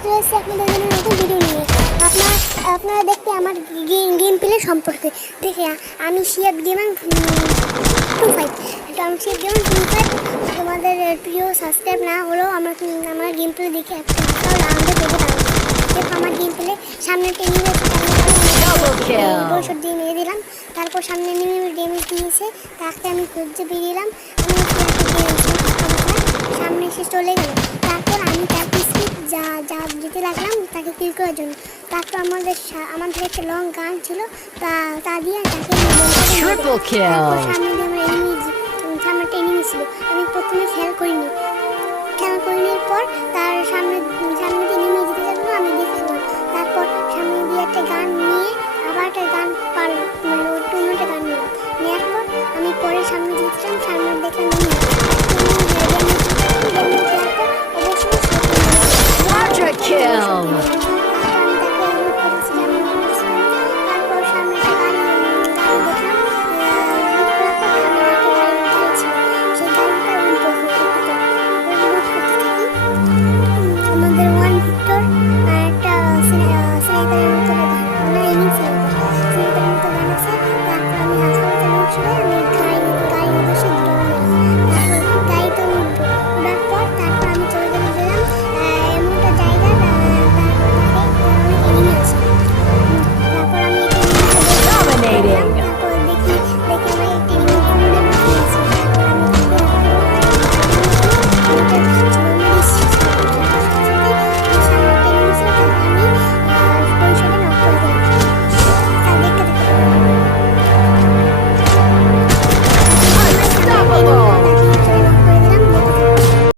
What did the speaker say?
চলে এসেছি আপনাদের জন্য নতুন ভিডিও নিয়ে। আপনারা দেখতে আমার গেম প্লে সম্পর্কে দেখে আমি শিয়াব গেমার 25 আমি শিয়াব গেমার 25 তোমাদের প্রিয় সাবস্ক্রাইব না হলেও আমার গেম প্লে দেখে একটা আমাদের দেখে দাও। দেখো আমার গেম প্লে সামনে টেনে বৈশট দিয়ে নিয়ে দিলাম, তারপর সামনে নেমে ড্যামেজ দিয়েছে, তাকে আমি খুঁজতে বেরিয়েলাম, সামনে এসে চলে গেল। তারপর আমি তাকে স্পিড যা দিতে লাগলাম তাকে কিল করার জন্য। তারপর আমাদের একটা লং গান ছিল, তা দিয়ে তাকে সামনে দিয়ে আমার সামনে একটা এনিমি ছিল। আমি প্রথমে খেয়াল করিনি, পর তার সামনে